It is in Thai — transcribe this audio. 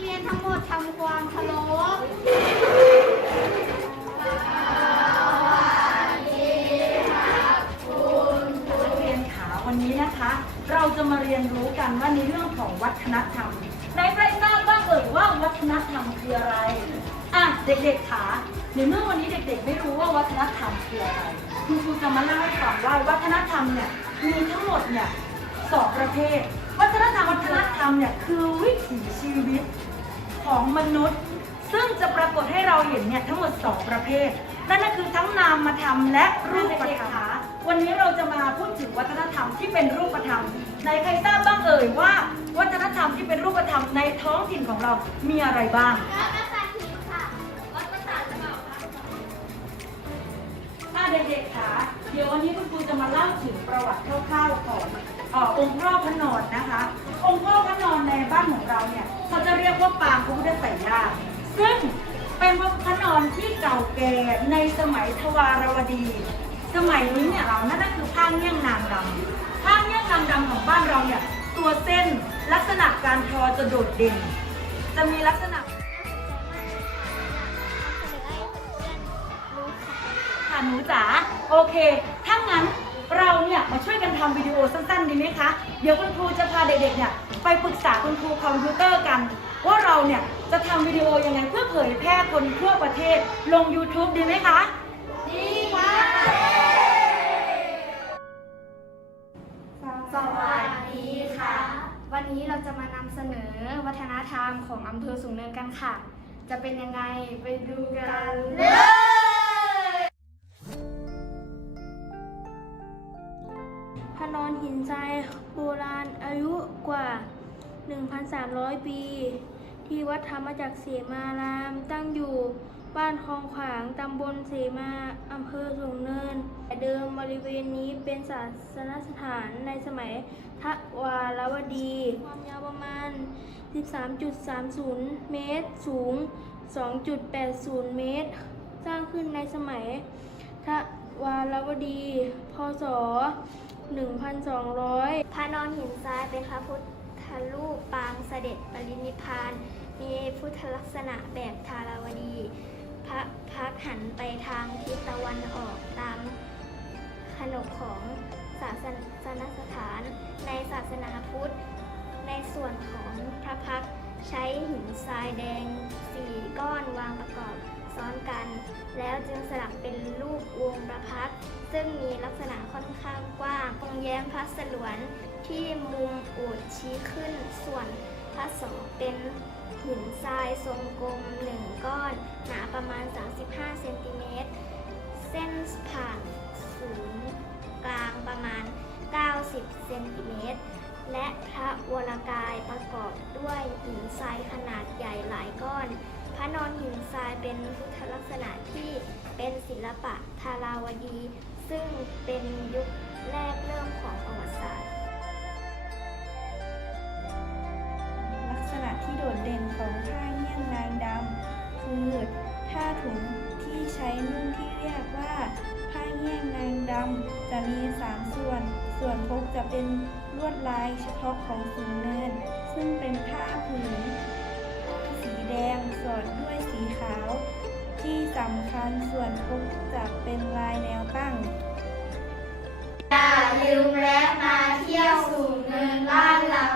เรียนทั้งหมดทำความเคารพนักเรียนขาวันนี้นะคะ เราจะมาเรียนรู้กันว่าในเรื่องของวัฒนธรรมในใครทราบบ้างเอ่ยว่าวัฒนธรรมคืออะไรอะเด็กๆขาในเมื่อวันนี้เด็กๆ ไม่รู้ว่าวัฒนธรรมคืออะไรคุณครูจะมาเล่าให้ฟังว่าวัฒนธรรมเนี่ยมีทั้งหมดเนี่ยสองประเภท วัฒนธรรมวัฒนธรรมเนี่ยคือวิถีชีวิตของมนุษย์ ซึ่งจะปรากฏให้เราเห็นเนี่ยทั้งหมด 2 ประเภท นั่นก็คือทั้งนามธรรมและรูปธรรมวันนี้เราจะมาพูดถึงวัฒนธรรมที่เป็นรูปธรรมในใครทราบบ้างเอ่ยว่า วัฒนธรรมที่เป็นรูปธรรมในท้องถิ่นของเรามีอะไรบ้าง ถ้าเด็กๆคะเดี๋ยววันนี้คุณครูจะมาเล่าถึงประวัติคร่าวๆของเอ่อองค์พ่อพระนอนนะคะ องค์พ่อพระนอนในบ้านของเราเนี่ยเขาจะเรียกว่าปางพระพุทธไตรญาซึ่งเป็นพระนอนที่เก่าแก่ในสมัยทวารวดี สมัยนี้เนี่ยเรานั่นก็คือผ้าเงี้ยงนางดำผ้าเงี้ยงนางดำของบ้านเราเนี่ยตัวเส้นลักษณะการทอจะโดดเด่น จะมีลักษณะ ค่ะหนูจ๋าโอเค ถ้างั้นเราเนี่ยมาช่วยกันทำวิดีโอสั้นๆดีไหมคะ เดี๋ยวคุณครูจะพาเด็กๆเนี่ยไปปรึกษาคุณครูคอมพิวเตอร์กัน ว่าเราเนี่ยจะทำวิดีโอยังไงเพื่อเผยแพร่คนทั่วประเทศลง YouTube ดีไหมคะ ดีค่ะ สวัสดีค่ะ วันนี้เราจะมานำเสนอวัฒนธรรมของอำเภอสูงเนินกันค่ะ จะเป็นยังไงไปดูกันเลย พนอนหินทรายโบราณอายุกว่า 1,300 ปี ที่วัดธรรมจักรเสมาราม ตั้งอยู่บ้านคลองขวาง ตำบลเสมาอำเภอสูงเนิน แต่เดิมบริเวณนี้เป็นศาสนสถานในสมัยทวารวดี ความยาวประมาณ 13.30 เมตร สูง 2.80 เมตร สร้างขึ้นในสมัยทวารวดี พศ 1,200 พระนอนหินทรายเป็นพระพุทธรูปปางเสด็จปรินิพพาน มีพุทธลักษณะแบบทาราวดี พระพักหันไปทางทิศตะวันออกตามขนบของศาสนสถานในศาสนาพุทธ ในส่วนของพระพักใช้หินทรายแดงสี่ก้อนวางประกอบซ้อนกัน แล้วจึงสลักเป็นรูปวงประพัก ซึ่งมีลักษณะค่อนข้างกว้างตรงแย้มพระสลวนที่มุมอูดชี้ขึ้นส่วนพระโสเป็นหินทรายทรงกลมหนึ่งก้อน หนาประมาณ 35 เซนติเมตร เส้นผ่านศูนย์กลางประมาณ 90 เซนติเมตร และพระวรกายประกอบด้วยหินทรายขนาดใหญ่หลายก้อน พระนอนหินทรายเป็นพุทธลักษณะที่เป็นศิลปะทาราวดี ซึ่งเป็นยุคแรกเริ่มของประวัติศาสตร์ ลักษณะที่โดดเด่นของผ้าเงี้ยงนางดำคือผ้าถุงที่ใช้นุ่งที่เรียกว่าผ้าเงี้ยงนางดำจะมีสามส่วน ส่วนพกจะเป็นลวดลายเฉพาะของสูงเนิน ซึ่งเป็นผ้าผืนสีแดงสอดด้วยสีขาว สำคัญส่วนทุกจะเป็นลายแนวตั้งอย่าลืมแวะมาเที่ยวสู่เงินบ้านเรา